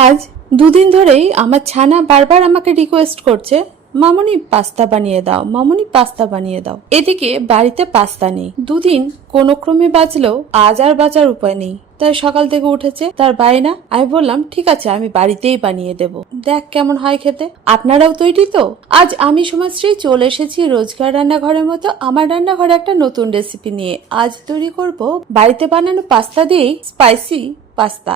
আজ দুদিন ধরেই আমার ছানা বারবার আমাকে রিকোয়েস্ট করছে, মামনি পাস্তা বানিয়ে দাও, মামনি পাস্তা বানিয়ে দাও। এদিকে বাড়িতে পাস্তা নেই। দুদিন কোনো ক্রমে বাঁচলেও আজ আর বাঁচার উপায় নেই। তাই সকাল থেকে উঠেছে তার বায়না। আমি বললাম, ঠিক আছে, আমি বাড়িতেই বানিয়ে দেব। দেখ কেমন হয় খেতে। আপনারাও তৈরি তো? আজ আমি সমাজশ্রী চলে এসেছি রোজকার রান্নাঘরের মতো আমার রান্নাঘরে একটা নতুন রেসিপি নিয়ে। আজ তৈরি করব বাড়িতে বানানো পাস্তা দিয়েই স্পাইসি পাস্তা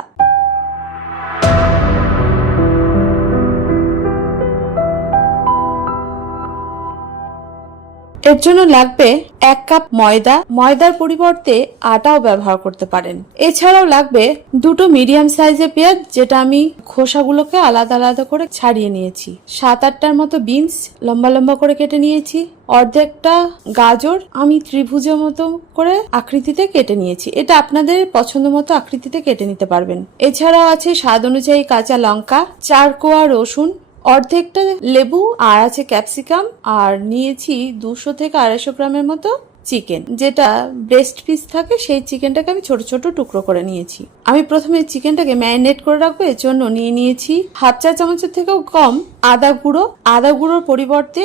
এর জন্য লাগবে এক কাপ ময়দা। ময়দার পরিবর্তে আটাও ব্যবহার করতে পারেন। এছাড়াও লাগবে দুটো মিডিয়াম সাইজের পেঁয়াজ, যেটা আমি খোসাগুলোকে আলাদা আলাদা করে ছাড়িয়ে নিয়েছি। সাত আটটার মতো বিনস লম্বা লম্বা করে কেটে নিয়েছি। অর্ধেকটা গাজর আমি ত্রিভুজের মতো করে আকৃতিতে কেটে নিয়েছি। এটা আপনাদের পছন্দ মতো আকৃতিতে কেটে নিতে পারবেন। এছাড়াও আছে স্বাদ অনুযায়ী কাঁচা লঙ্কা, চার কোয়া রসুন অর্ধেকটা লেবু, আর আছে ক্যাপসিকাম, আর নিয়েছি দুশো থেকে আড়াইশো গ্রামের মতো চিকেন। যেটা ব্রেস্ট পিস থাকে, সেই চিকেনটাকে আমি ছোট ছোট টুকরো করে নিয়েছি। আমি প্রথমে চিকেনটাকে ম্যারিনেট করে রাখব, এর জন্য নিয়ে নিয়েছি হাফ চা চামচের থেকেও কম আদা গুঁড়ো। আদা গুঁড়োর পরিবর্তে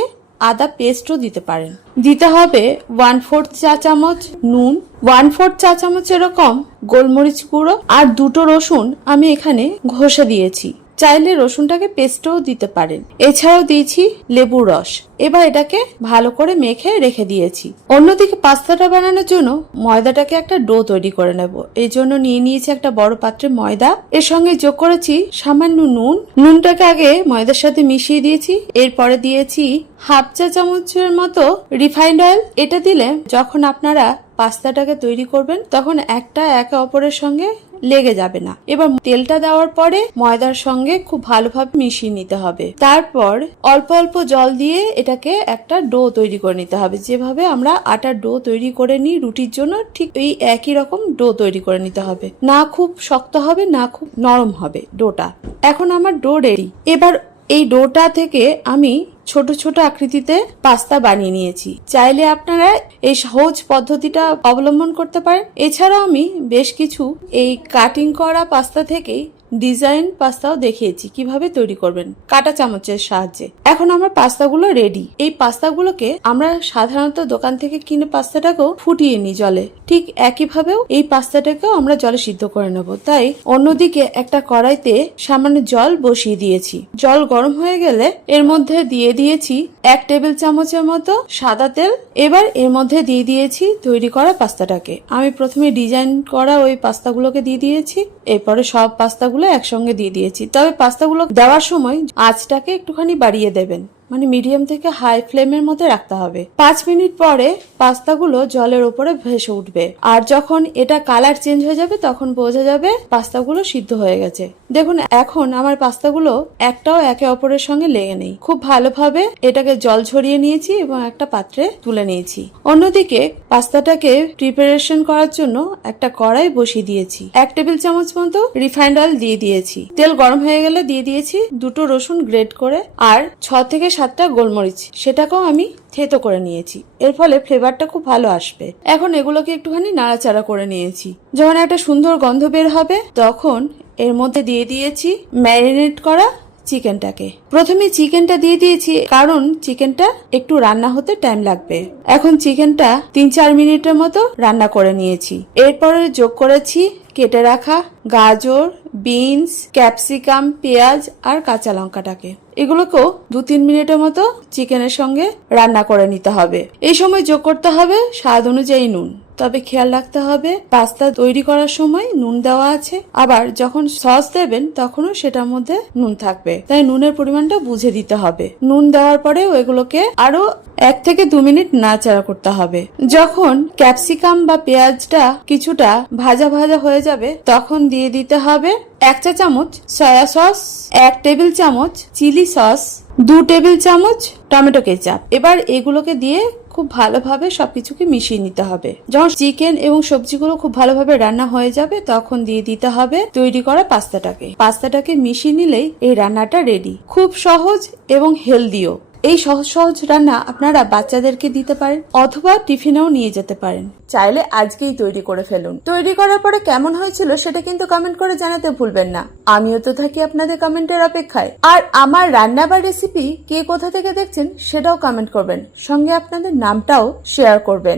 আদা পেস্টও দিতে পারেন। দিতে হবে ওয়ান ফোর্থ চা চামচ নুন। ওয়ান ফোর্থ চা চামচ এরকম গোলমরিচ গুঁড়ো। আর দুটো রসুন আমি এখানে ঘষে দিয়েছি। চাইলে রসুনটাকে পেস্টও দিতে পারেন। এছাড়াও দিয়েছি লেবুর রস। এবার এটাকে ভালো করে মেখে রেখে দিয়েছি। অন্যদিকে পাস্তাটা বানানোর জন্য ময়দাটাকে একটা ডো তৈরি করে নেব। এই জন্য নিয়ে নিয়েছি একটা বড় পাত্রে ময়দা। এর সঙ্গে যোগ করেছি সামান্য নুন। নুনটাকে আগে ময়দার সাথে মিশিয়ে দিয়েছি। এরপরে দিয়েছি হাফ চা চামচের মতো রিফাইন্ড অয়েল। এটা দিলে যখন আপনারা পাস্তাটাকে তৈরি করবেন, তখন একটা একে অপরের সঙ্গে লেগে যাবে না। এবার তেলটা দেওয়ার পরে ময়দার সঙ্গে খুব ভালোভাবে মিশিয়ে নিতে হবে। তারপর অল্প অল্প জল দিয়ে এটাকে একটা ডো তৈরি করে নিতে হবে। যেভাবে আমরা আটার ডো তৈরি করে নিই রুটির জন্য, ঠিক এই একই রকম ডো তৈরি করে নিতে হবে। না খুব শক্ত হবে, না খুব নরম হবে ডোটা। এখন আমার ডো রেডি। এবার এই ডোটা থেকে আমি ছোট ছোট আকৃতিতে পাস্তা বানিয়ে নিয়েছি। চাইলে আপনারা এই সহজ পদ্ধতিটা অবলম্বন করতে পারেন। এছাড়াও আমি বেশ কিছু এই কাটিং করা পাস্তা থেকেই ডিজাইন পাস্তাও দেখিয়েছি, কীভাবে তৈরি করবেন? কাটা চামচের সাহায্যে। এখন আমার পাস্তাগুলো রেডি এই পাস্তাগুলোকে আমরা সাধারণত দোকান থেকে কিনে পাস্তাটাকেও ফুটিয়ে নিই জলে। ঠিক একইভাবেও এই পাস্তাটাকেও আমরা জলে সিদ্ধ করে নেব। তাই অন্যদিকে একটা কড়াইতে সামান্য জল বসিয়ে দিয়েছি। জল গরম হয়ে গেলে এর মধ্যে দিয়ে দিয়েছি এক টেবিল চামচের মতো সাদা তেল। এবার এর মধ্যে দিয়ে দিয়েছি তৈরি করা পাস্তাটাকে। আমি প্রথমে ডিজাইন করা ওই পাস্তাগুলোকে দিয়ে দিয়েছি। এরপরে সব পাস্তাগুলো একসঙ্গে দিয়ে দিয়েছি। তবে পাস্তাগুলো দেওয়ার সময় আঁচটাকে একটুখানি বাড়িয়ে দেবেন। মানে মিডিয়াম থেকে হাই ফ্লেমের মধ্যে রাখতে হবে। পাঁচ মিনিট পরে পাস্তাগুলো জলের ওপরে ভেসে উঠবে। আর যখন এটা কালার চেঞ্জ হয়ে যাবে, তখন বোঝা যাবে পাস্তাগুলো সিদ্ধ হয়ে গেছে। দেখুন, এখন আমার পাস্তাগুলো একটাও একে অপরের সঙ্গে লেগে নেই। খুব ভালোভাবে এটাকে জল ঝরিয়ে নিয়েছি এবং একটা পাত্রে তুলে নিয়েছি। অন্যদিকে পাস্তাটাকে প্রিপারেশন করার জন্য একটা কড়াই বসিয়ে দিয়েছি। এক টেবিল চামচ মতো রিফাইন্ড অয়েল দিয়ে দিয়েছি। তেল গরম হয়ে গেলে দিয়ে দিয়েছি দুটো রসুন গ্রেট করে। আর ছ থেকে সাতটা গোলমরিচ, সেটাকেও আমি থেতো করে নিয়েছি। এর ফলে ফ্লেভারটা খুব ভালো আসবে। এখন এগুলোকে একটুখানি নাড়াচাড়া করে নিয়েছি। যখন একটা সুন্দর গন্ধ বের হবে, তখন এর মধ্যে দিয়ে দিয়েছি ম্যারিনেট করা চিকেনটাকে। প্রথমে চিকেনটা দিয়ে দিয়েছি, কারণ চিকেনটা একটু রান্না হতে টাইম লাগবে। এখন চিকেনটা তিন চার মিনিটের মতো রান্না করে নিয়েছি। এরপরে যোগ করেছি কেটে রাখা গাজর বিনস, ক্যাপসিকাম, পেঁয়াজ আর কাঁচা লঙ্কাটাকে। এগুলোকেও দু তিন মিনিটের মতো চিকেনের সঙ্গে রান্না করে নিতে হবে। এই সময় যোগ করতে হবে স্বাদ অনুযায়ী নুন। তবে খেয়াল রাখতে হবে, পাস্তা তৈরি করার সময় নুন দেওয়া আছে। আবার যখন সস দেবেন, তখনও সেটার মধ্যে নুন থাকবে। তাই নুনের পরিমাণটা বুঝে দিতে হবে। নুন দেওয়ার পরে ওইগুলোকে আরও এক থেকে দু মিনিট নাড়াচাড়া করতে হবে। যখন ক্যাপসিকাম বা পেঁয়াজটা কিছুটা ভাজা ভাজা হয়ে যাবে, তখন দিয়ে দিতে হবে এক চা চামচ সয়া সস, এক টেবিল চামচ চিলি সস, দু টেবিল চামচ টমেটো কেচাপ। এবার এগুলোকে দিয়ে খুব ভালোভাবে সবকিছুকে মিশিয়ে নিতে হবে। যখন চিকেন এবং সবজিগুলো খুব ভালোভাবে রান্না হয়ে যাবে, তখন দিয়ে দিতে হবে তৈরি করা পাস্তাটাকে। পাস্তাটাকে মিশিয়ে নিলেই এই রান্নাটা রেডি খুব সহজ এবং হেলদিও এই সহজ সহজ রান্না আপনারা বাচ্চাদেরকে দিতে পারেন অথবা টিফিনেও নিয়ে যেতে পারেন। চাইলে আজকেই তৈরি করে ফেলুন। তৈরি করার পরে কেমন হয়েছিল সেটা কিন্তু কমেন্ট করে জানাতে ভুলবেন না। আমিও তো থাকি আপনাদের কমেন্টের অপেক্ষায়। আর আমার রান্না বা রেসিপি কে কোথা থেকে দেখছেন সেটাও কমেন্ট করবেন। সঙ্গে আপনাদের নামটাও শেয়ার করবেন।